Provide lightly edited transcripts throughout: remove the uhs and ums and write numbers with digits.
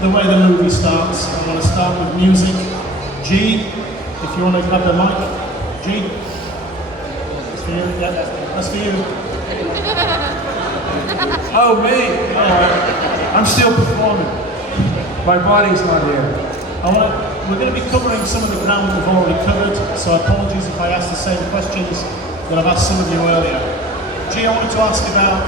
the way the movie starts. I'm going to start with music. G, if you want to grab the mic. G. That's for you. Yeah, that's for you. Oh, me? I'm still performing. My body's not here. We're going to be covering some of the ground we've already covered, so apologies if I ask the same questions that I've asked some of you earlier. G, I wanted to ask about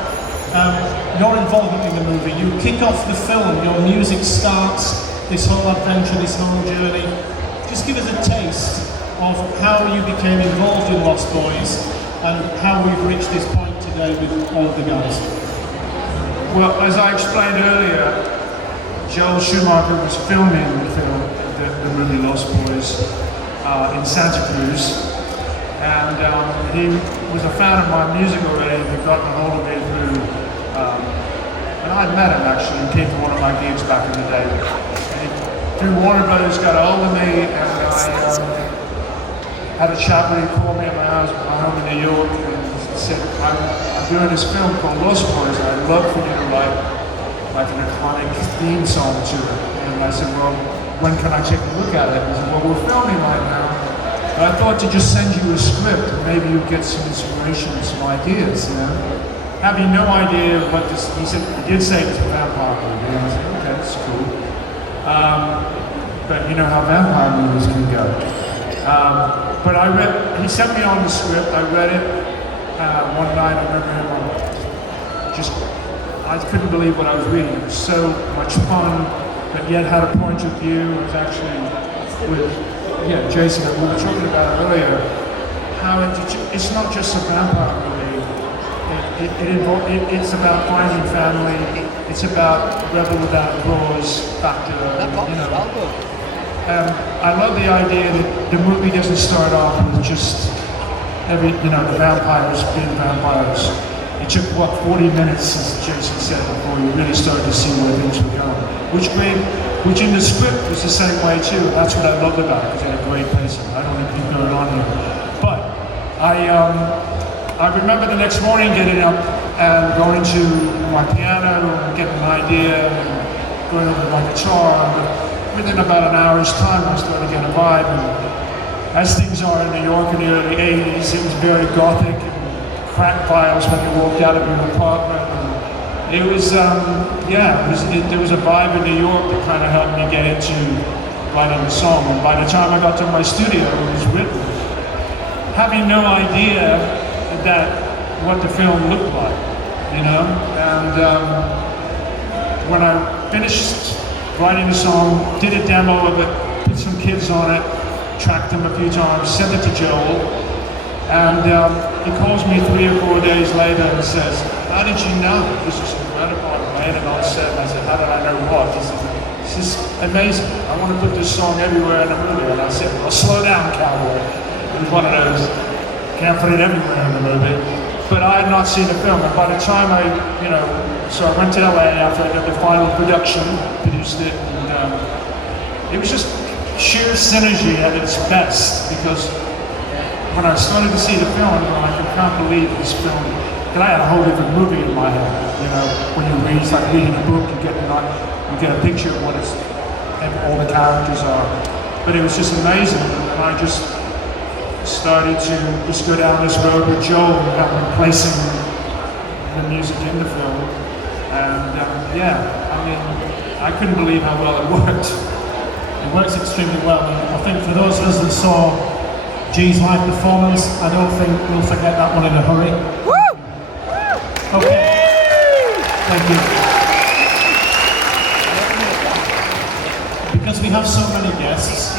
your involvement in the movie. You kick off the film, your music starts, this whole adventure, this whole journey. Just give us a taste of how you became involved in Lost Boys and how we've reached this point today with all of the guys. Well, as I explained earlier, Joel Schumacher was filming the movie Lost Boys in Santa Cruz, and he was a fan of my music already. He'd gotten a hold of me through, and I'd met him actually. He came to one of my gigs back in the day. And he, through Warner Brothers, got a hold of me, and I had a chat with him. He called me at my home in New York, and he said, I'm doing this film called Lost Boys, and I'd love for you to write like an iconic theme song to it. And I said, well, when can I take a look at it? He said, well, we're filming right now. But I thought to just send you a script, and maybe you'd get some inspiration, some ideas, you know? Having no idea what this, he said, he did say it's a vampire movie. And I said, okay, that's cool. But you know how vampire movies can go. But he sent me on the script, I read it. One night I remember him, I couldn't believe what I was reading. It was so much fun, but yet had a point of view. It was actually with Jason that we were talking about earlier. How it's not just a vampire movie. It's about finding family. It's about rebel without cause factor. You know. I love the idea that the movie doesn't start off with just the vampires being vampires. It took, 40 minutes, as Jason said, before we really started to see where things were going. Which in the script was the same way too. That's what I loved about it, because it had a great pacing. I don't think keep going on here. But I remember the next morning getting up and going to my piano and getting an idea and going over to my guitar. But within about an hour's time, I started getting a vibe. And as things are in New York in the early 80s, it was very gothic. Crack vials when you walked out of your apartment. And it was, there was a vibe in New York that kind of helped me get into writing the song. And by the time I got to my studio, it was written. Having no idea what the film looked like, you know? And when I finished writing the song, did a demo of it, put some kids on it, tracked them a few times, sent it to Joel. And he calls me 3 or 4 days later and says, how did you know this was incredible? I made it on set. And I said, how did I know what? He said, this is amazing. I want to put this song everywhere in the movie. And I said, well, slow down, cowboy. It was one of those, can't put it everywhere in the movie. But I had not seen the film. And by the time so I went to LA after I did the final production, produced it. And it was just sheer synergy at its best, because when I started to see the film, I can't believe this film, because I had a whole different movie in my head. You know, when you read, it's like reading a book, you get a picture of what all the characters are. But it was just amazing, and I just started to just go down this road with Joel about replacing the music in the film. And I couldn't believe how well it worked. It works extremely well, and I think for those of us that saw G's live performance, I don't think we'll forget that one in a hurry. Woo! Okay. Thank you. Because we have so many guests,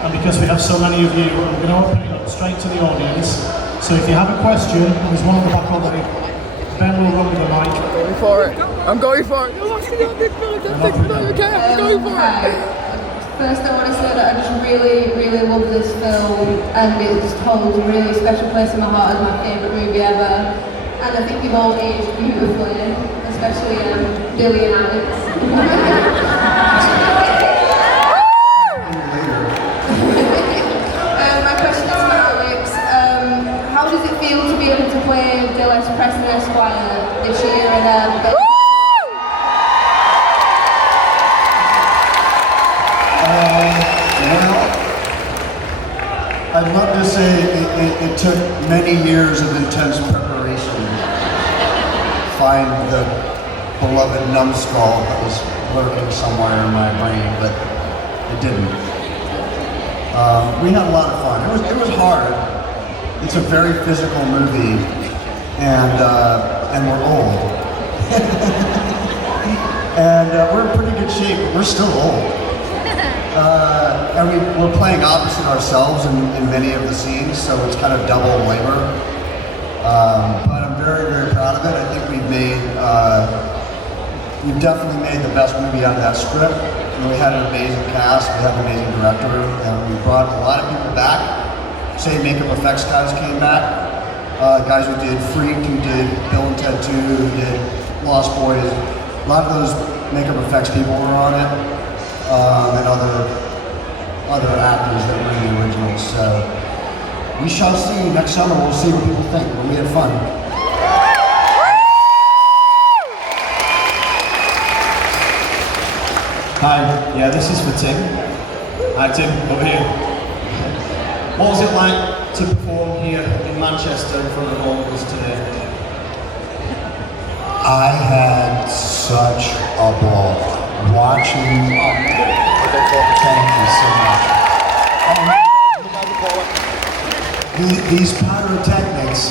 and because we have so many of you, I'm going to open it up straight to the audience. So if you have a question, there's one on the back already. Ben will run with the mic. I'm going for it. You're asking your big brother, okay? I'm going for it. First, I want to say that I just really, really love this film, and it just holds a really special place in my heart as my favourite movie ever. And I think you've all aged beautifully, especially Billy and Alex. My question is for Alex. How does it feel to be able to play Dilys Preston Esquire this year? And say it took many years of intense preparation to find the beloved numbskull that was lurking somewhere in my brain, but it didn't. We had a lot of fun. It was hard. It's a very physical movie, and we're old. And we're in pretty good shape, but we're still old. And we're playing opposite ourselves in many of the scenes, so it's kind of double labor. But I'm very, very proud of it. I think we've definitely made the best movie out of that script. And we had an amazing cast, we had an amazing director, and we brought a lot of people back. Say makeup effects guys came back. Guys who did Freak, who did Bill and Ted 2, who did Lost Boys. A lot of those makeup effects people were on it, and other actors that were in the originals. So we shall see. Next summer we'll see what people think, but we had fun. Hi, yeah, this is for Tim. Hi Tim, over here. What was it like to perform here in Manchester in front of all of us today? I had such a ball watching. Thank you so much. These pyrotechnics,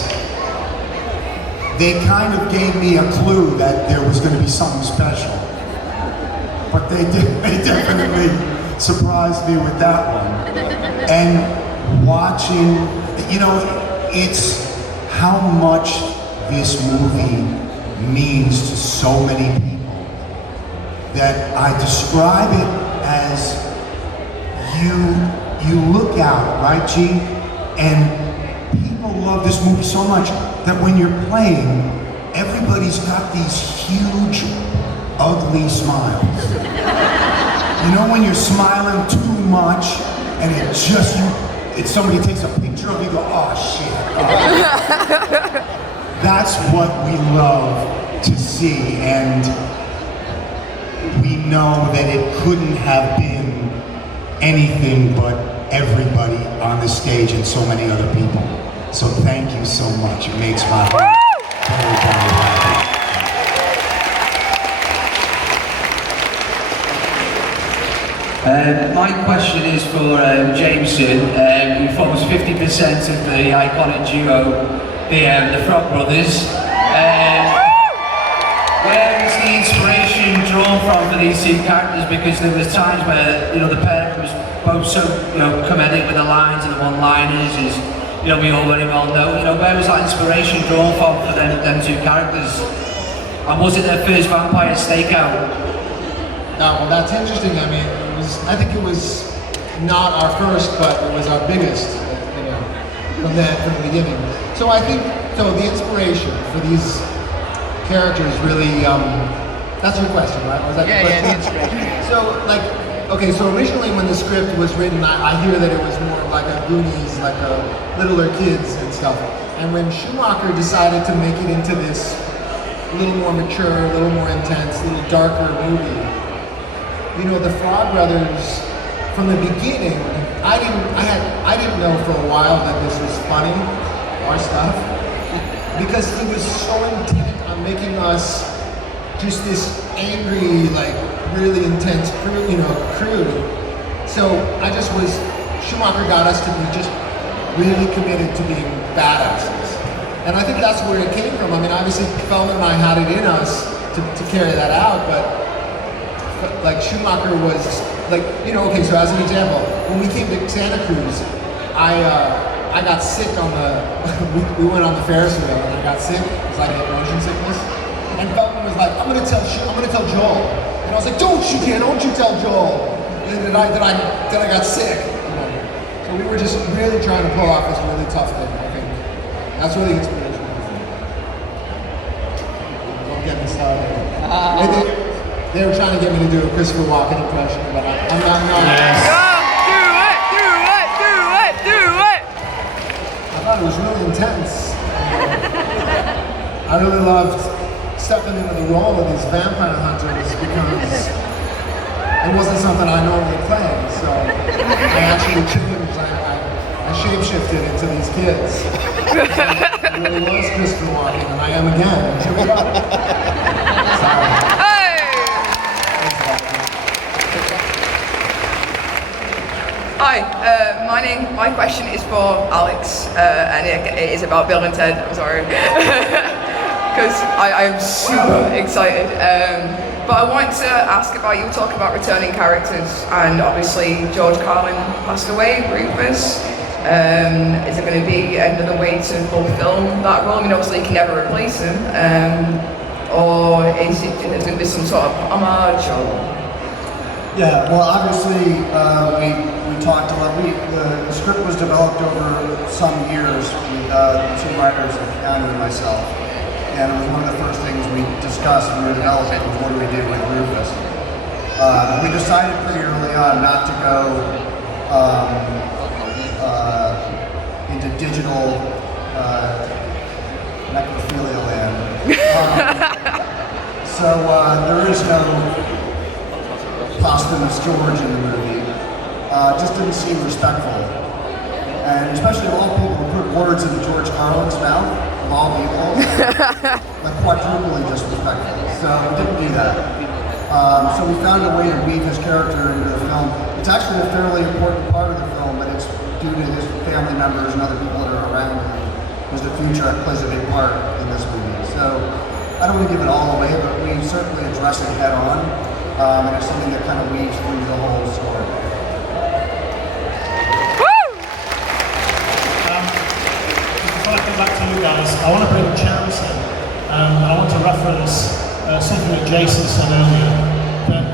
they kind of gave me a clue that there was going to be something special. But they definitely surprised me with that one. And watching, it's how much this movie means to so many people that I describe it as you look out, right, G? And people love this movie so much that when you're playing, everybody's got these huge, ugly smiles. You know when you're smiling too much and somebody takes a picture of you, go, oh shit. That's what we love to see, and we know that it couldn't have been anything but everybody on the stage and so many other people. So thank you so much. It makes my heart very, very happy. My question is for Jamison, who forms 50% of the iconic duo, the Frog Brothers. Where is the inspiration drawn from for these two characters? Because there was times where the pair was both so comedic with the lines and the one-liners, as we all very well know. Where was that inspiration drawn from for them two characters? And was it their first vampire stakeout? Well, that's interesting. I mean, I think it was not our first, but it was our biggest, from the beginning. So I think, the inspiration for these characters really, that's your question, right? Was that your question? The inspiration. So originally when the script was written, I hear that it was more like a Goonies, like a littler kids and stuff. And when Schumacher decided to make it into this a little more mature, a little more intense, a little darker movie, the Frog Brothers, from the beginning, I didn't know for a while that this was funny, our stuff, because he was so intent on making us just this angry, like really intense crew. So Schumacher got us to be just really committed to being badasses. And I think that's where it came from. I mean, obviously Feldman and I had it in us to carry that out, but like Schumacher was like, okay, so as an example, when we came to Santa Cruz, I got sick on we went on the Ferris wheel and I got sick because I get motion sickness. And Feldman was like, I'm gonna tell Joel. And I was like, don't you tell Joel that I got sick. So we were just really trying to pull off this really tough thing, I think. That's where the inspiration comes from. I'm getting started. They were trying to get me to do a Christopher Walken impression, but I'm not. Yes. Do it! I thought it was really intense. I really loved stepping into the role of these vampire hunters because it wasn't something I normally play. So I actually changed. I I shapeshifted into these kids. I really was Christopher Walken, and I am again. Here we go. Hi, my question is for Alex, and it is about Bill and Ted. I'm sorry, because I am super excited. But I want to ask about, you talk about returning characters, and obviously George Carlin passed away, Rufus. Is it going to be another way to fulfill that role? I mean, obviously you can never replace him, or is it going to be some sort of homage? Or? Yeah, well, obviously, we talked a lot. The script was developed over some years with two writers, Keanu and myself, and it was one of the first things we discussed when we were developing was what do we do with Rufus. We decided pretty early on not to go into digital necrophilia land. So there is no posthumous George in the movie. Just didn't seem respectful. And especially of all people who put words into George Carlin's mouth, of all people, like quadruply disrespectful. So we didn't do that. So we found a way to weave his character into the film. It's actually a fairly important part of the film, but it's due to his family members and other people that are around him, because the future plays a big part in this movie. So I don't want to give it all away, but we certainly address it head on. And it's something that kind of weaves through the whole story. Before I come back to you guys, I want to bring Jamison. I want to reference something that Jason said earlier, that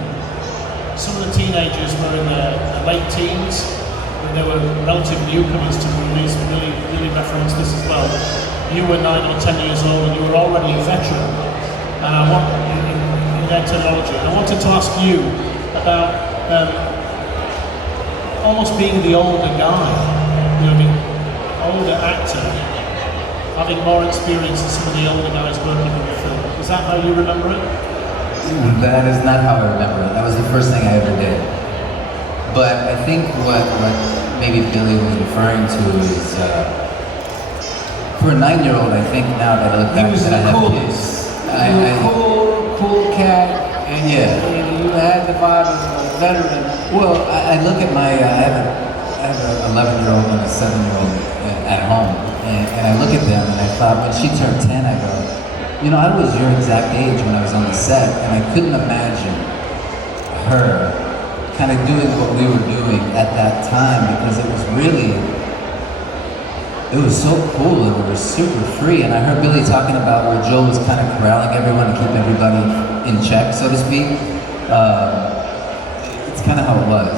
some of the teenagers were in their late teens, and they were relative newcomers to the movies, really reference this as well. You were 9 or 10 years old and you were already a veteran. And I want their terminology. I wanted to ask you about almost being the older guy, you know, the older actor, having more experience than some of the older guys working on the film. Is that how you remember it? That is not how I remember it. That was the first thing I ever did. But I think what maybe Billy was referring to is, for a 9-year-old, I think now that I look back that I have kids. Cool cat, and yeah, you had the vibe of a veteran. Well, I look at my, I have an 11-year-old and a 7-year-old at home, and I look at them and I thought when she turned 10, I go, you know, I was your exact age when I was on the set, and I couldn't imagine her kind of doing what we were doing at that time, because it was really, it was so cool and it was super free. And I heard Billy talking about where Joe was kind of corralling everyone to keep everybody in check, so to speak. It's kind of how it was.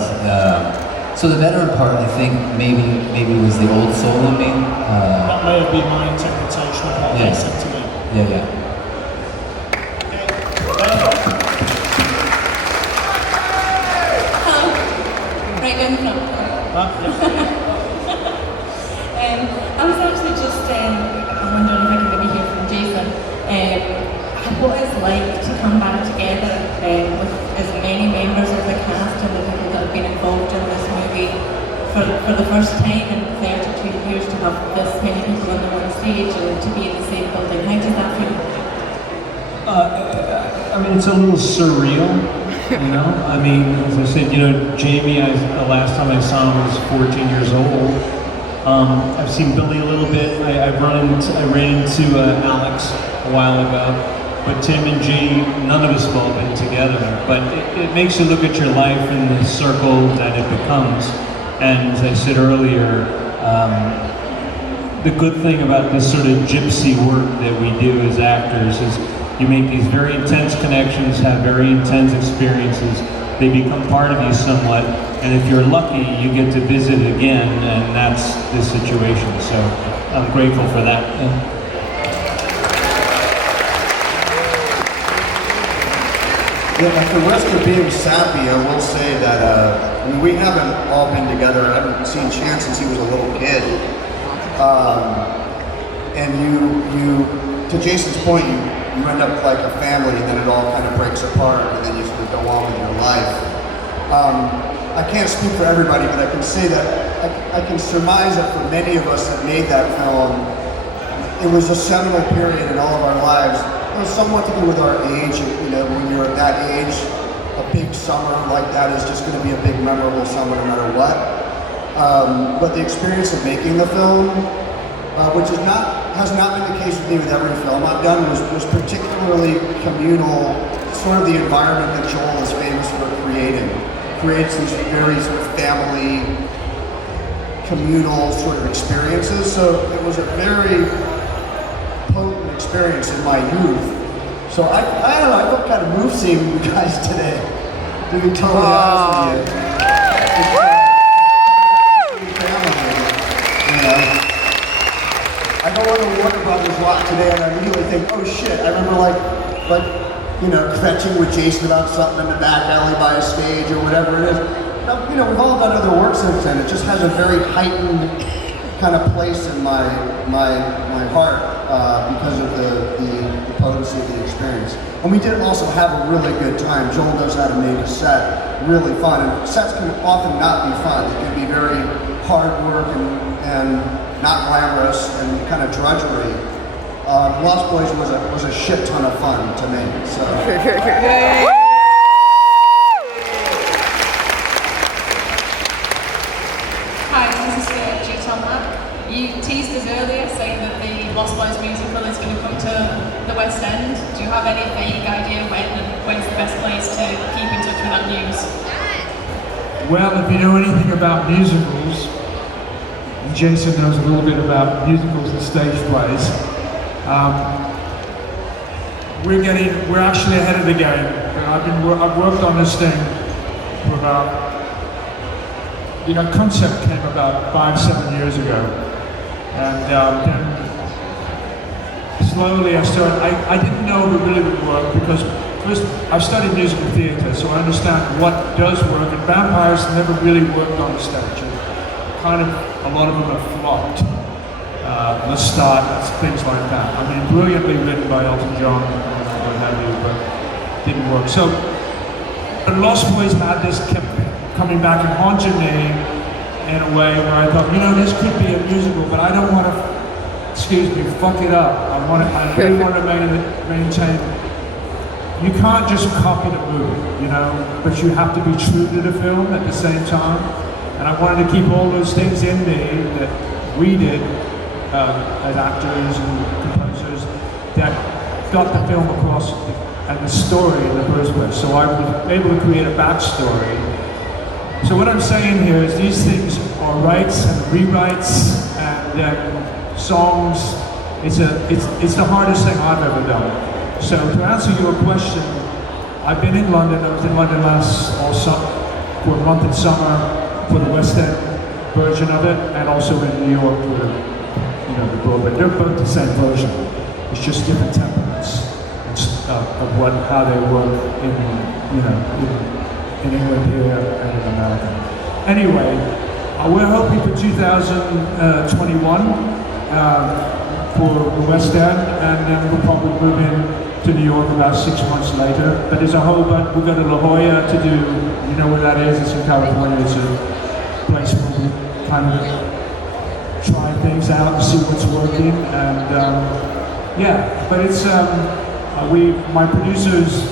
So the veteran part, I think, maybe was the old soul in me. That may have been my interpretation of what they said to me. Yeah. Right down the front. I was actually just wondering if I could maybe hear from Jason what it's like to come back together with as many members of the cast and the people that have been involved in this movie for the first time in 32 years, to have this many people on the one stage and to be in the same building. How does that feel? I mean, it's a little surreal, you know? I mean, as I said, you know, Jamie, the last time I saw him was 14 years old. I've seen Billy a little bit. I ran into Alex a while ago, but Tim and G, none of us have all been together. But it makes you look at your life in the circle that it becomes. And as I said earlier, the good thing about this sort of gypsy work that we do as actors is you make these very intense connections, have very intense experiences. They become part of you somewhat, and if you're lucky, you get to visit again, and that's the situation. So I'm grateful for that. Yeah, at the risk of being sappy, I will say that I mean, we haven't all been together. I haven't seen Chance since he was a little kid. And you, to Jason's point, you end up like a family, and then it all kind of breaks apart, and then you sort of go on with your life. I can't speak for everybody, but I can say that I can surmise that for many of us that made that film, it was a seminal period in all of our lives. It was somewhat to do with our age. You know, when you're at that age, a big summer like that is just going to be a big memorable summer no matter what. But the experience of making the film, which has not been the case with me with every film I've done, was particularly communal, sort of the environment that Joel is famous for creating. Creates these very sort of family, communal sort of experiences. So it was a very potent experience in my youth. So I don't know, I felt kind of moved seeing you guys today, to be totally honest with you. You know? I go on the Warner Brothers lot today and I immediately think, oh shit, I remember like you know, fetching with Jason about something in the back alley by a stage or whatever it is. You know, we've all done other work since then. It just has a very heightened kind of place in my heart because of the potency of the experience. And we did also have a really good time. Joel knows how to make a set really fun. And sets can often not be fun. It can be very hard work and not glamorous and kind of drudgery. Lost Boys was a shit ton of fun to make. So. Hi, this is G. Tom Matt. You teased us earlier saying that the Lost Boys musical is going to come to the West End. Do you have any vague idea when and when's the best place to keep in touch with that news? Well, if you know anything about musicals, and Jason knows a little bit about musicals and stage plays, we're actually ahead of the game. I've worked on this thing for about, you know, concept came about 5-7 years ago, and then slowly I didn't know if it really would work because first I've studied musical theatre, so I understand what does work, and vampires never really worked on the stage. Kind of a lot of them have flopped. Let's start, things like that. I mean, brilliantly written by Elton John, what have you, but didn't work. So, but Lost Boys had this, kept coming back and haunting me in a way where I thought, you know, this could be a musical, but I don't want to, excuse me, fuck it up. I really want to maintain. You can't just copy the movie, you know, but you have to be true to the film at the same time. And I wanted to keep all those things in me that we did as actors and composers that got the film across and the story in the first place. So I was able to create a backstory. So what I'm saying here is these things are rights and rewrites and songs. It's the hardest thing I've ever done. So to answer your question, I've been in London. I was in London for a month in summer for the West End version of it, and also in New York for the Broadway. They're both the same version. It's just different temperaments of how they work in England here and in America. Anyway, we're hoping for 2021 for the West End, and then we'll probably move in to New York about 6 months later. But there's a whole bunch. We'll go to La Jolla to do, you know where that is? It's in California. It's a place where we kind of try things out and see what's working. And but it's my producers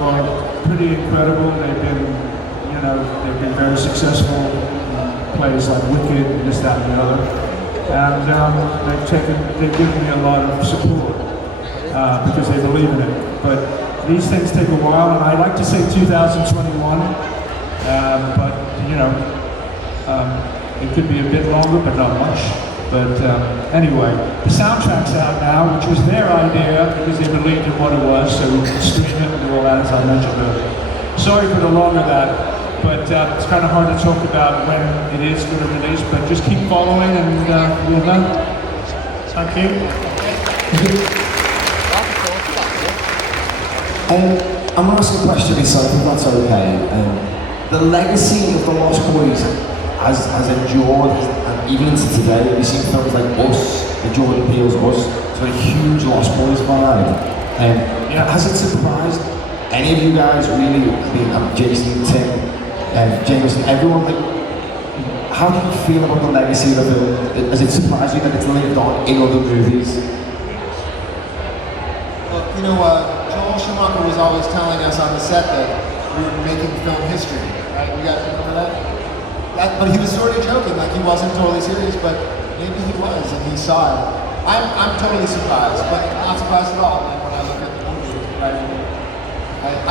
are pretty incredible. They've been very successful in plays like Wicked and this, that, and the other. And they've given me a lot of support because they believe in it. But these things take a while, and I like to say 2021, but it could be a bit longer, but not much. But anyway, the soundtrack's out now, which was their idea because they believed in what it was, so we can stream it and do all that, as I mentioned earlier. Sorry for the long of that, but it's kind of hard to talk about when it is going to release, but just keep following and we'll know. Thank you. I'm going to ask a question myself, if that's okay. The legacy of the Lost Boys has endured, and even into today, we've seen films like Us, the Jordan Peele's Us, it's a huge Lost Boys vibe. Has it surprised any of you guys, really? I mean, Jason, Tim, Jamison, everyone, like, how do you feel about the legacy of the film? Does it surprise you that it's lived on in other movies? Well, you know, Joel Schumacher was always telling us on the set that we were making film history, right? You guys remember that? But he was sort of joking, like he wasn't totally serious, but maybe he was, and he saw it. I'm totally surprised, but not surprised at all, like when I look at the movie, right?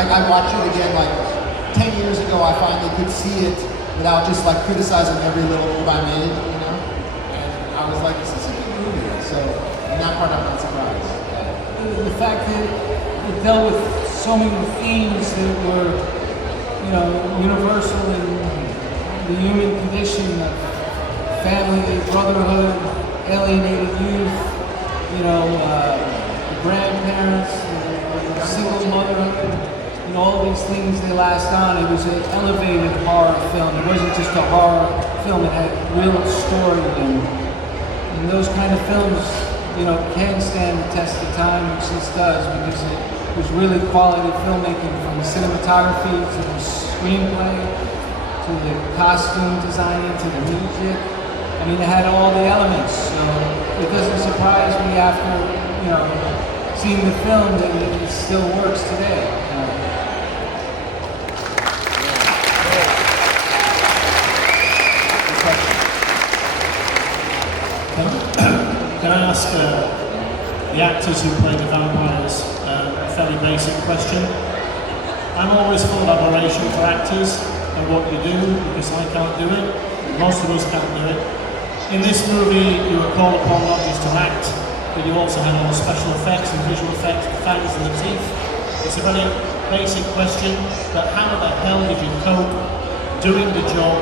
I watched it again, like 10 years ago, I finally could see it without just like criticizing every little move I made, you know? And I was like, this is a good movie, so in that part I'm not surprised. The fact that it dealt with so many themes that were, you know, universal in the human condition of family, brotherhood, alienated youth, you know, grandparents, single motherhood, you know, all these things, they last on. It was an elevated horror film. It wasn't just a horror film, it had real story, and those kind of films, you know, can stand the test of time, which this does, because it was really quality filmmaking, from the cinematography to the screenplay to the costume designing to the music. I mean, it had all the elements, so it doesn't surprise me after, you know, seeing the film that it still works today. Can I ask the actors who play the vampires a fairly basic question? I'm always full of admiration for actors and what you do, because I can't do it. Most of us can't do it. In this movie, you were called upon not just to act, but you also had all the special effects and visual effects, the fangs and the teeth. It's a very basic question, but how the hell did you cope doing the job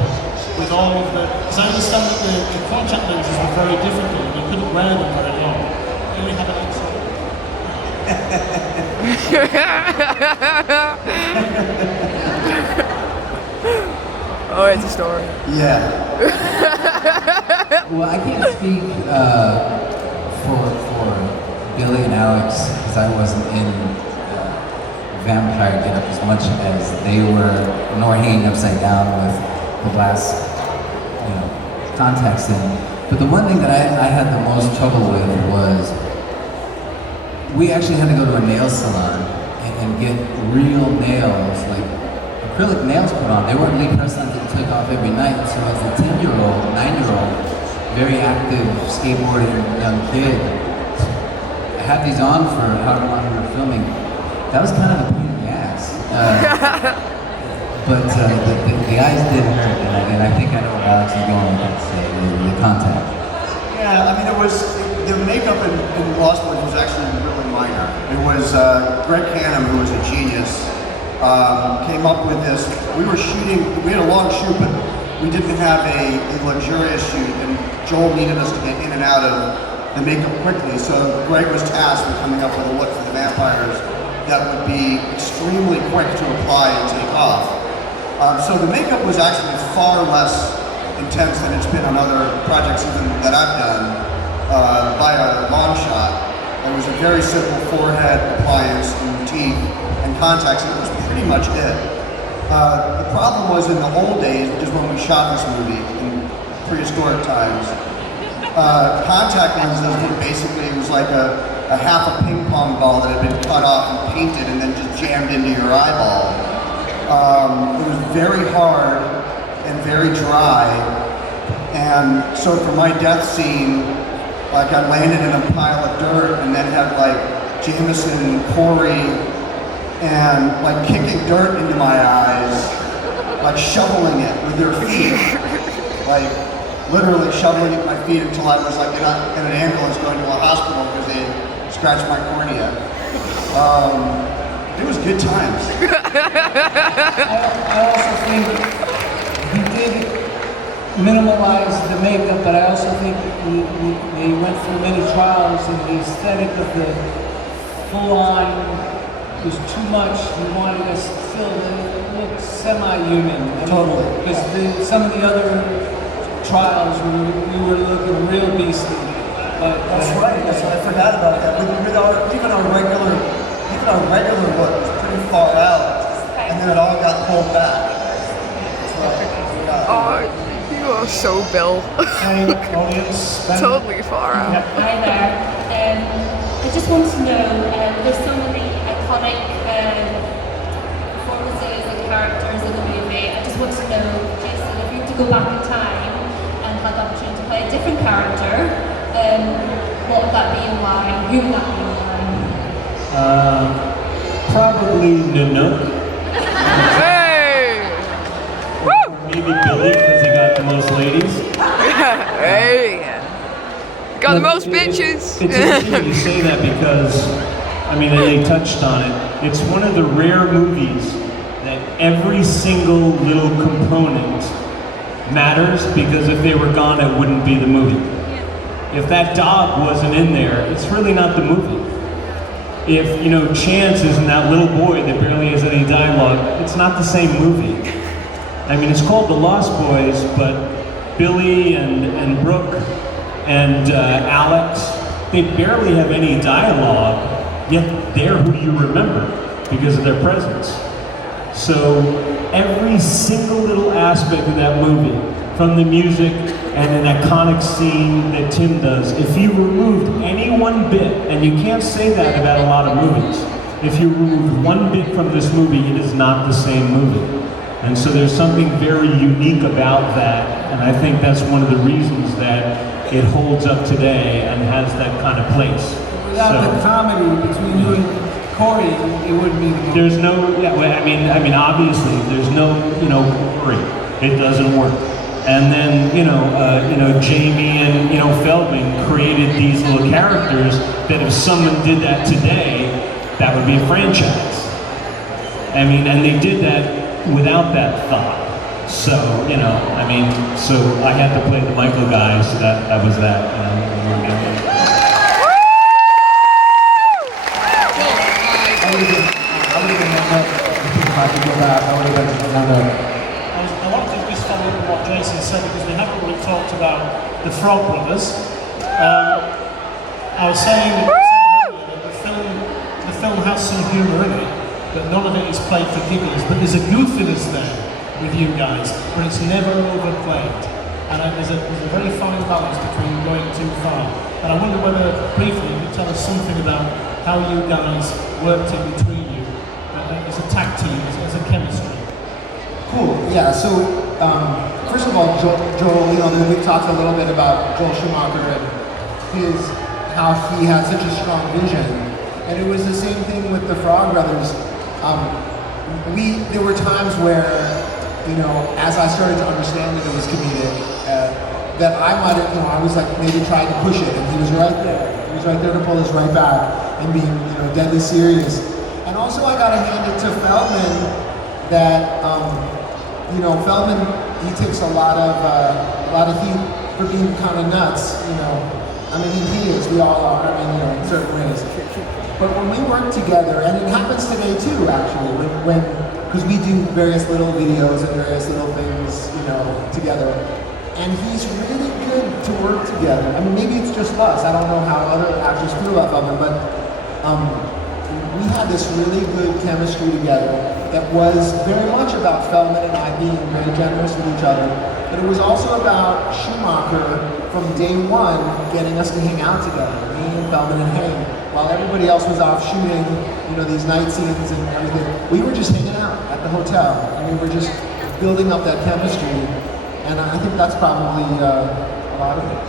with all of the... Because I understand that the contact lenses were very difficult, you couldn't wear them very long. You only had an answer. Oh, it's a story. Yeah. Well, I can't speak for Billy and Alex, because I wasn't in vampire getup as much as they were, nor hanging upside down with the glass, you know, contacts in. But the one thing that I had the most trouble with was we actually had to go to a nail salon and get real nails, like acrylic nails put on. They weren't Lee press-ons that you took off every night. So as a 10-year-old, 9-year-old, very active skateboarding young kid, I had these on for however long we were filming. That was kind of a pain in the ass. But the eyes did hurt, and I think I know where Alex is going with that, the contact. Yeah, I mean, the makeup in Lost Boys was actually really minor. It was Greg Canham, who was a genius, came up with this. We had a long shoot, but we didn't have a luxurious shoot, and Joel needed us to get in and out of the makeup quickly, so Greg was tasked with coming up with a look for the vampires that would be extremely quick to apply and take off. So the makeup was actually far less intense than it's been on other projects even that I've done by a long shot. It was a very simple forehead appliance and teeth and contacts, and it was pretty much it. The problem was in the old days, which is when we shot this movie in prehistoric times, contact lenses were basically, it was like a half a ping pong ball that had been cut off and painted and then just jammed into your eyeball. It was very hard and very dry, and so for my death scene, like I landed in a pile of dirt and then had like Jamison and Corey and like kicking dirt into my eyes, like shoveling it with their feet, like literally shoveling it with my feet until I was like in an ambulance going to a hospital because they scratched my cornea. It was good times. I also think he did minimalize the makeup, but I also think they went through many trials, and the aesthetic of the full-on was too much. He wanted us still to look semi-human. Totally. Because some of the other trials, we were looking real beastly. But that's right. I forgot about that. Even our regular look was pretty far out, and then it all got pulled back. So so Bill. Hey, audience. Ben. Totally far out. Yeah. Hi there. I just want to know, there's so many iconic performances and characters in the movie. I just want to know, Jason, if you had to go back in time and had the opportunity to play a different character, what would that be and why? Who would that be and why? Probably Nanook. Hey! Woo! Maybe Billy, because he got the most ladies. Hey! Got the most bitches. It's interesting you say that because, I mean, they touched on it. It's one of the rare movies that every single little component matters, because if they were gone, it wouldn't be the movie. If that dog wasn't in there, it's really not the movie. If, Chance isn't that little boy that barely has any dialogue, it's not the same movie. I mean, it's called The Lost Boys, but Billy and Brooke and Alex, they barely have any dialogue, yet they're who you remember because of their presence. So every single little aspect of that movie, from the music and an iconic scene that Tim does, if you removed any one bit, and you can't say that about a lot of movies, if you removed one bit from this movie, it is not the same movie. And so there's something very unique about that, and I think that's one of the reasons that it holds up today and has that kind of place. Without the comedy between you and Corey, it wouldn't be the movie. There's no, I mean, obviously, there's no, Corey. It doesn't work. And then, Jamie and, Feldman created these little characters that if someone did that today, that would be a franchise. I mean, and they did that without that thought. So, so I had to play the Michael guy, so that was that. I wanted to just follow up on what Jason said, because we haven't really talked about the Frog Brothers. I was saying that the film has some humour in it, but none of it is played for gigglies. But there's a goofiness there with you guys, but it's never overplayed. And there's a very fine balance between going too far. And I wonder whether, briefly, you could tell us something about how you guys worked in between you as a tag team, as a chemistry. Cool. Yeah. So first of all, Joel, we've talked a little bit about Joel Schumacher and how he had such a strong vision, and it was the same thing with the Frog Brothers. There were times where, as I started to understand that it was comedic, that I might have, I was like maybe trying to push it, and he was right there. He was right there to pull us right back and being, deadly serious. And also, I got to hand it to Feldman that. Feldman, he takes a lot of heat for being kind of nuts, I mean, he is, we all are, in certain ways. But when we work together, and it happens today too, actually, because we do various little videos and various little things, together, and he's really good to work together. I mean, maybe it's just us, I don't know how other actors feel about Feldman, but we had this really good chemistry together that was very much about Feldman and I being very generous with each other, but it was also about Schumacher from day one getting us to hang out together, me and Feldman and Hank, while everybody else was off shooting, these night scenes and everything. We were just hanging out at the hotel, and we were just building up that chemistry, and I think that's probably a lot of it.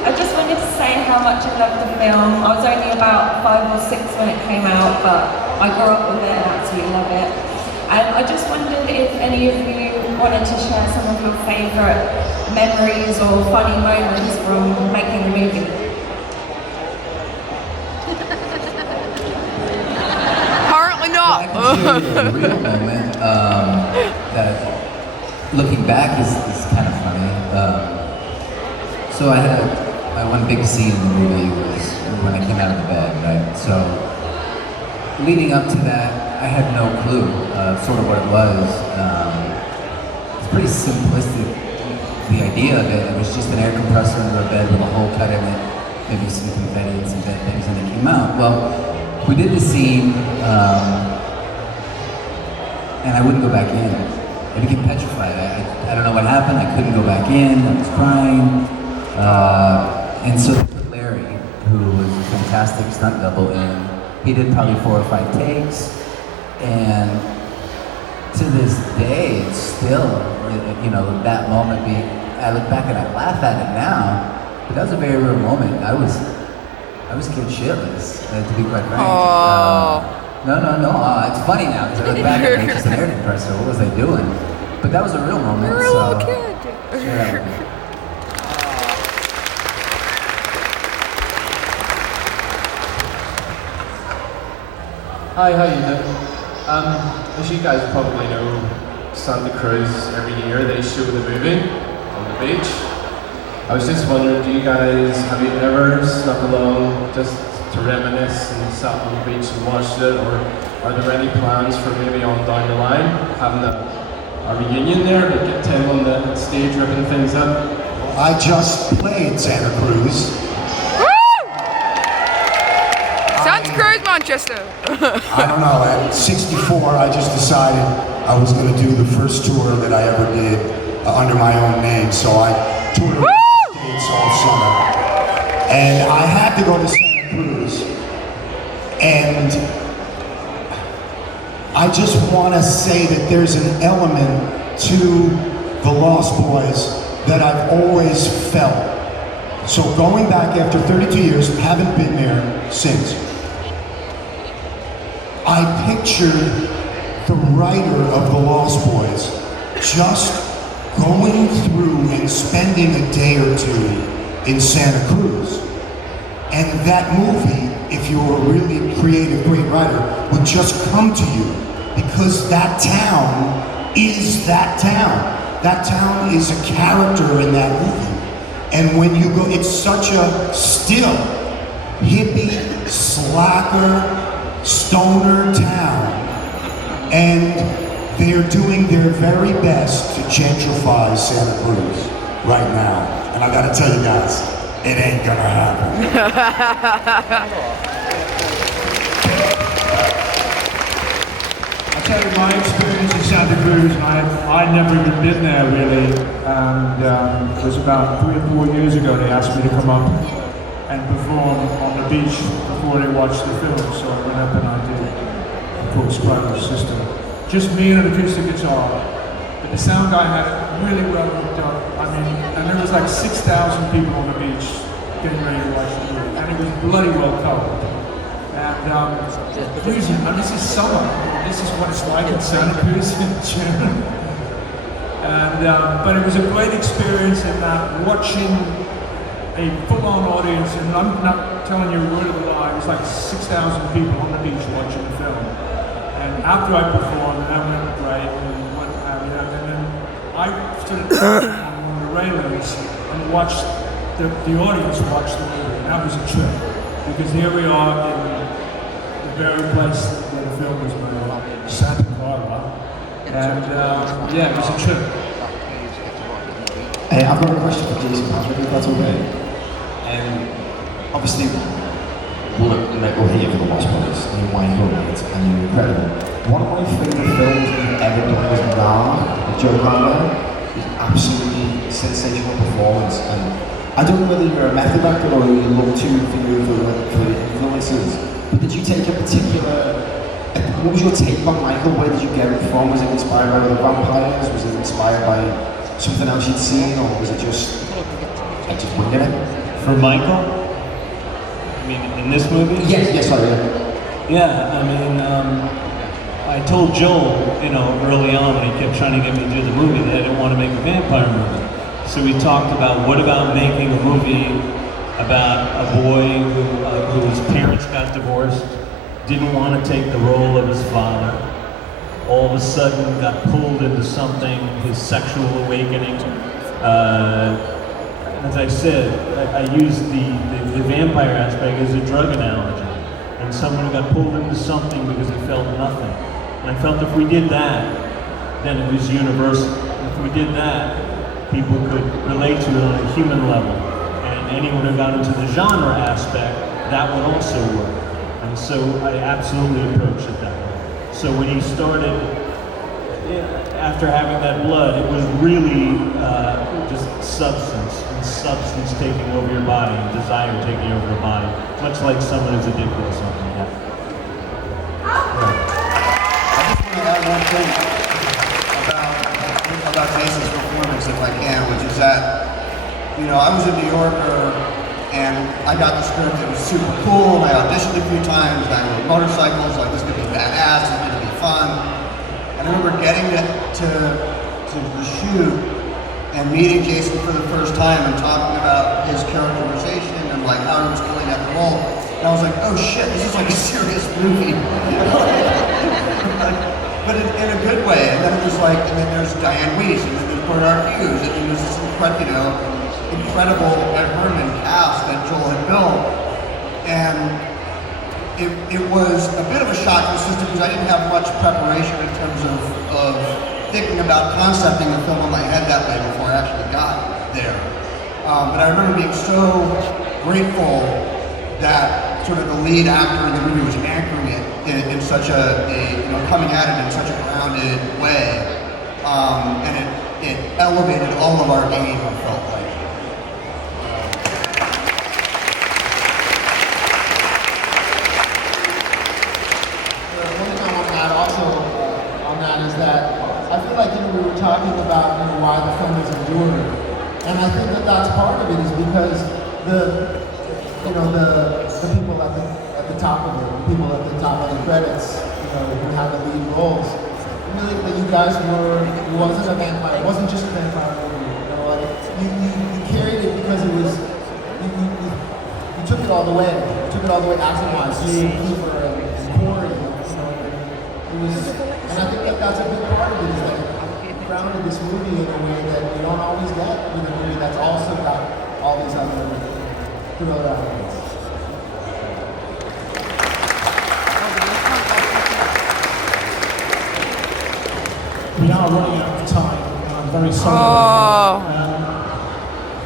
I just wanted to say how much I loved the film. I was only about 5 or 6 when it came out, but I grew up with it and absolutely love it. And I just wondered if any of you wanted to share some of your favourite memories or funny moments from making the movie. Apparently not. Well, I can share a real moment that, looking back, is kind of funny. So I had one big scene in the movie was when I came out of the bed, right? So leading up to that, I had no clue sort of what it was. It's pretty simplistic, the idea of it. It was just an air compressor under a bed with a hole cut in it, maybe some confetti and some dead things, and it came out. Well, we did the scene, and I wouldn't go back in. I became petrified. I don't know what happened. I couldn't go back in. I was crying. And so they put Larry, who was a fantastic stunt double, in. He did probably 4 or 5 takes, and to this day, it's still, that moment being. I look back and I laugh at it now, but that was a very real moment. I was scared shitless, to be quite frank. No. It's funny now because I look back and it's just an air compressor. What was I doing? But that was a real moment. You're a little kid. Share that with me. Hi, how you doing? As you guys probably know, Santa Cruz, every year they show the movie on the beach. I was just wondering, have you ever snuck along just to reminisce and sat on the beach and watched it, or are there any plans for maybe on down the line, having a reunion there, but get Tim on the stage ripping things up? I just played Santa Cruz. Santa Cruz, Manchester. I don't know, at 64 I just decided I was going to do the first tour that I ever did under my own name, so I toured around the States all summer. And I had to go to Santa Cruz, and I just want to say that there's an element to the Lost Boys that I've always felt. So going back after 32 years, haven't been there since. I pictured the writer of The Lost Boys just going through and spending a day or two in Santa Cruz. And that movie, if you were a really creative, great writer, would just come to you because that town is that town. That town is a character in that movie. And when you go, it's such a still, hippie, slacker, stoner town, and they're doing their very best to gentrify Santa Cruz right now. And I gotta tell you guys, it ain't gonna happen. I'll tell you my experience in Santa Cruz. I'd never even been there really, and it was about 3 or 4 years ago they asked me to come up and perform on the beach before they watched the film, so I went up and I did a full spiral system. Just me and an acoustic guitar, but the sound guy had it really well hooked up. I mean, and there was like 6,000 people on the beach getting ready to watch the movie, and it was bloody well covered. And usually, and this is summer, this is what it's like in Santa Cruz in June. And, but it was a great experience in that watching a full-on audience, and I'm not telling you a word of a lie, it was like 6,000 people on the beach watching the film. And after I performed, that went great, and what have you, and then I stood on the railings and watched the audience watch the movie, and that was a trip. Because here we are in the very place where the film was made, Santa Clara, and yeah, it was a trip. Hey, I've got a question for Jason, Patric, if that's okay. Obviously, we're here for the Lost Boys, and you're Wayne Corbitt, and you're incredible. One of my favourite films we've ever done was Newlander, with Joe Conrad. It's absolutely sensational performance, and I don't know whether you're a method actor or you look to for influences, but did you take a particular, what was your take on Michael? Where did you get it from? Was it inspired by the vampires? Was it inspired by something else you'd seen, or was it just winging it? For Michael? I mean, in this movie? Yes, sorry. Yeah, I mean, I told Joel, early on when he kept trying to get me to do the movie that I didn't want to make a vampire movie. So we talked about what about making a movie about a boy whose parents got divorced, didn't want to take the role of his father, all of a sudden got pulled into something, his sexual awakening. As I said, I used the vampire aspect as a drug analogy, and someone who got pulled into something because he felt nothing. And I felt if we did that, then it was universal. If we did that, people could relate to it on a human level. And anyone who got into the genre aspect, that would also work. And so I absolutely approached it that way. So when he started after having that blood, it was really just substance, and substance taking over your body, and desire taking over your body, much like someone who's addicted to something. Yeah. I just want to add one thing about Jason's performance, if I can, which is that, you know, I was a New Yorker, and I got the script. It was super cool. I auditioned a few times. I rode motorcycles. Like, this is gonna be badass. It's gonna be fun. And I remember getting to the shoot and meeting Jason for the first time and talking about his characterization and like how he was killing that role. And I was like, oh shit, this is like a serious movie. But in a good way. And then it was like, and then there's Diane Weiss, and then there's Bernard Hughes, and then there's this incredible Ed Herman cast that Joel had built. And it was a bit of a shock to the system because I didn't have much preparation in terms of thinking about concepting the film in my head that way before I actually got there. But I remember being so grateful that sort of the lead actor in the movie was anchoring it in such a you know, coming at it in such a grounded way. And it elevated all of our game, I felt like. I feel like, you know, we were talking about, you know, why the film is enduring, and I think that that's part of it is because the people at the top of it, the people at the top of the credits, you know, who had the lead roles, really, that you guys were. It wasn't a vampire. It wasn't just a vampire movie. You know, like you carried it because it was you took it all the way. You took it all the way action-wise. You Cooper and Corey. It was, and I think that that's a big part of it, is that it grounded this movie in a way that we don't always get with a movie that's also got all these other thriller elements. We are running out of time, and I'm very sorry.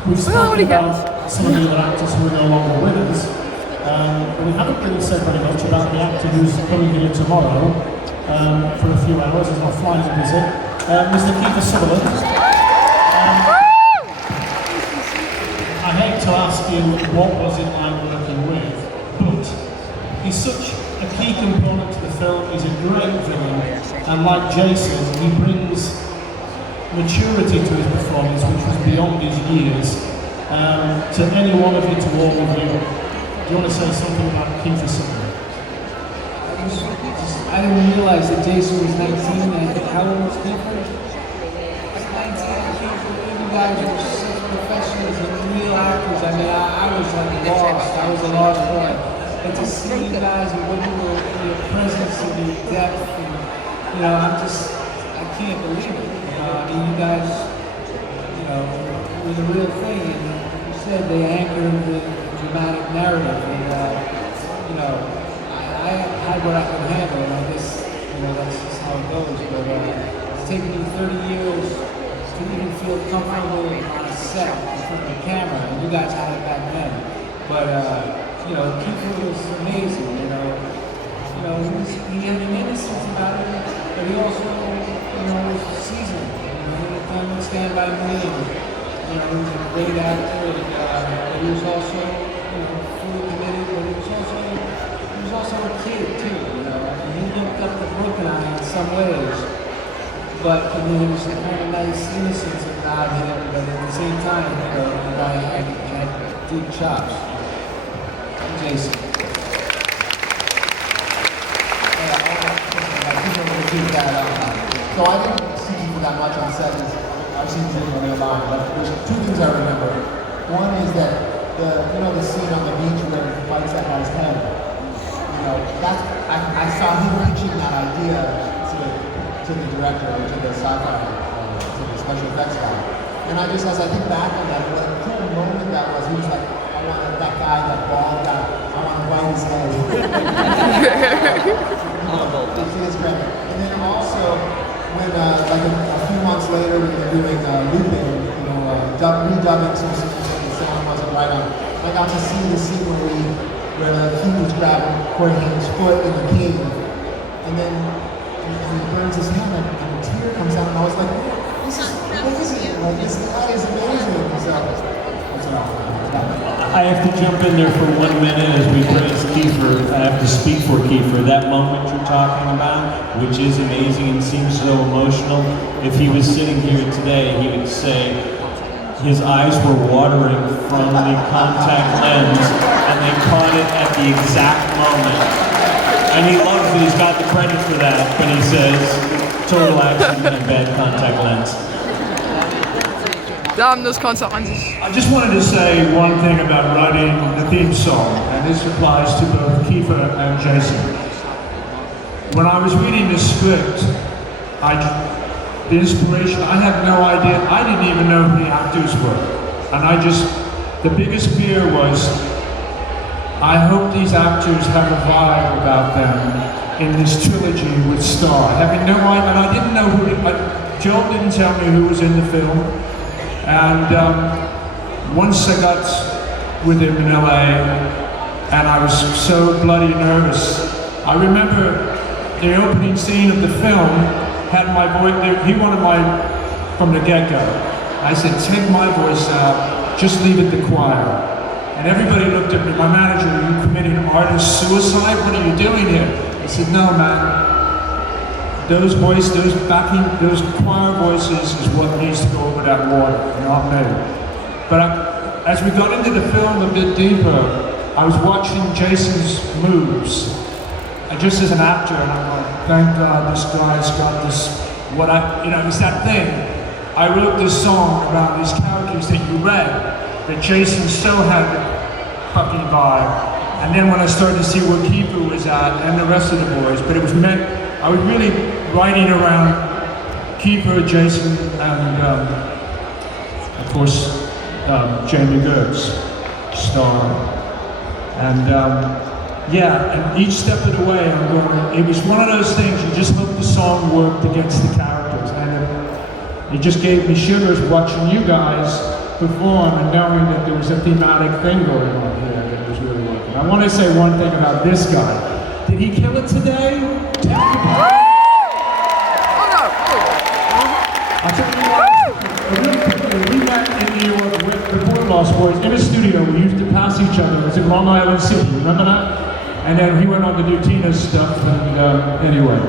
We've spoken about some of the other actors who are no longer with us, but we haven't really said very much about the actor who's coming here tomorrow. For a few hours as our flight visit, Mr. Kiefer Sutherland. I hate to ask you what was it like working with, but he's such a key component to the film. He's a great villain, and like Jason, he brings maturity to his performance, which was beyond his years. To any one of you, to all of you, do you want to say something about Kiefer Sutherland? I didn't realize that Jason was 19 and how old was Clifford? 19. You guys were such professionals and real actors. I mean, I was like lost. I was a lost boy. And to see you guys and what you were, your presence and your depth, and, you know, I can't believe it. You know, I mean, you guys, you know, were the real thing. And you said they anchored the dramatic narrative. And, you know, I had what I could handle, and I guess, you know, that's just how it goes. But it's taken me 30 years to even feel comfortable on a set in front of the camera, and you guys had it back then. But, you know, Kiefer was amazing, you know. He had an innocence about it, but he also, you know, was seasoned. You know, he would Stand By Me, and, you know, he was a great actor, and but he was also, you know, fully committed, but he was also a kid too, you know. I mean, he looked up to Brooklyn in some ways, but I mean, there was a kind of nice innocence about him, but at the same time, you know, the guy had deep chops. Jason. So I didn't see you that much on set. I've seen you in real life, but there's two things I remember. One is that the scene on the beach where he fights that guy's head. You know, I saw him pitching that idea to the director, or to the sci-fi, to the special effects guy. And I just, as I think back on that, what a cool moment that was. He was like, I want that guy, that bald guy, I want to bite his head. And then also, when like a few months later, we were doing looping, you know, redubbing some scenes when the sound wasn't right on. I got to see the scene where he was grabbing Corey Haim's foot in the cave, and then he burns his hand, and a tear Like, that is amazing. So, I have to jump in there for 1 minute as we praise Kiefer. I have to speak for Kiefer. That moment you're talking about, which is amazing and seems so emotional, if he was sitting here today, he would say his eyes were watering from the contact lens and they caught it at the exact moment. And he loves that he's got the credit for that, but he says, total accident and bad contact lens. Damn those contact lenses. I just wanted to say one thing about writing the theme song, and this applies to both Kiefer and Jason. When I was reading the script, the inspiration, I had no idea, I didn't even know who the actors were. And the biggest fear was, I hope these actors have a vibe about them in this trilogy with Star. Having no idea, and I didn't know Joel didn't tell me who was in the film. And once I got with him in LA, and I was so bloody nervous. I remember the opening scene of the film had my voice, he wanted from the get-go. I said, take my voice out, just leave it the choir. And everybody looked at me, my manager, are you committing artist suicide? What are you doing here? I said, no, man. Those choir voices is what needs to go over that water, not me. But as we got into the film a bit deeper, I was watching Jason's moves, and just as an actor, and I'm like, thank God this guy's got this, it's that thing. I wrote this song about these characters that you read, that Jason so had fucking vibe. And then when I started to see where Kiefer was at, and the rest of the boys, but it was meant, I was really writing around Kiefer, Jason, and of course, Jamie Gertz, Star. And and each step of the way, I'm going, it was one of those things, you just hope the song worked against the characters. And it just gave me shivers watching you guys perform and knowing that there was a thematic thing going on here that was really working. I want to say one thing about this guy. Did he kill it today? I'll tell you what, we met in New York with the Port Lost Boys in a studio. We used to pass each other. It was in Long Island City, remember that? And then he went on to do Tina's stuff, and anyway.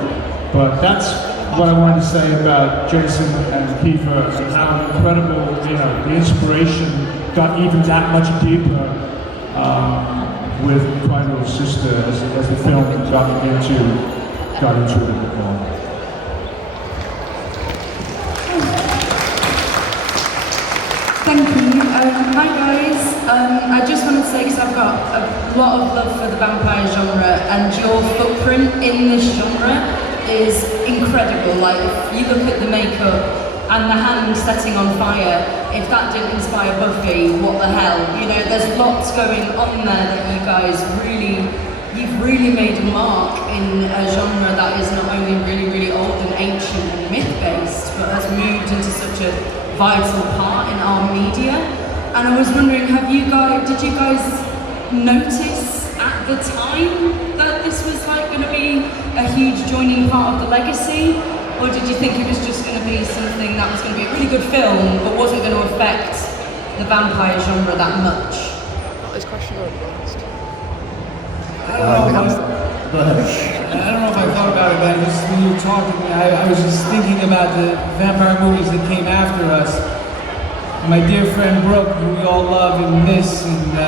But that's what I wanted to say about Jason and Kiefer and how incredible, the inspiration got even that much deeper with Crido's sister as the film got into it a bit more. Thank you. Hi guys. I just wanted to say, because I've got a lot of love for the vampire genre, and your footprint in this genre is incredible. Like, if you look at the makeup and the hand setting on fire, if that didn't inspire Buffy, what the hell? There's lots going on there that you've really made a mark in a genre that is not only really, really old and ancient and myth-based, but has moved into such a vital part in our media. And I was wondering, did you guys notice at the time that this was going to be a huge joining part of the legacy? Or did you think it was just going to be something that was going to be a really good film, but wasn't going to affect the vampire genre that much? This question already asked. I don't know if I thought about it, but just when you were talking, I was just thinking about the vampire movies that came after us. My dear friend Brooke, who we all love and miss, and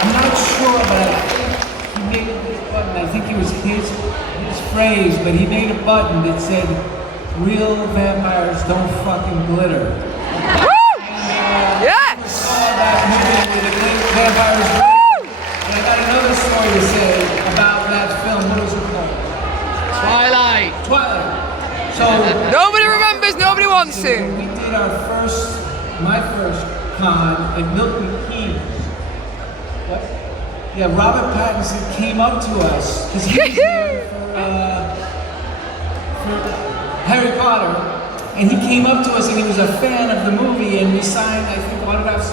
I'm not sure, but I think he made a big button. I think it was his phrase, but he made a button that said, "Real vampires don't fucking glitter." Yes! That movie with the vampires. And I got another story to say about that film. What was it called? Twilight. So nobody remembers, nobody wants to. We did my first con at Milton Keynes. What? Yeah, Robert Pattinson came up to us because he was there for Harry Potter. And he came up to us and he was a fan of the movie, and we signed, I think, autographs.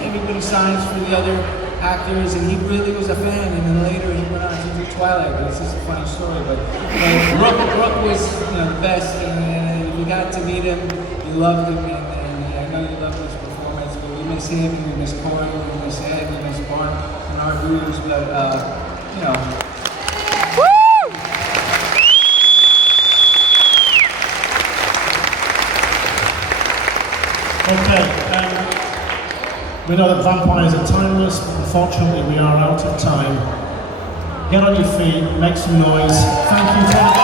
Everybody signs for the other actors, and he really was a fan. And then later he went on to do Twilight. But it's just a funny story. But Brooke was, you know, the best, and we got to meet him. We loved him, and I know you loved his performance. But we miss him, we miss Corey, we miss Ed, we miss Barn and our gurus. But you know. Okay, we know that vampires are timeless, but unfortunately we are out of time. Get on your feet, make some noise. Thank you for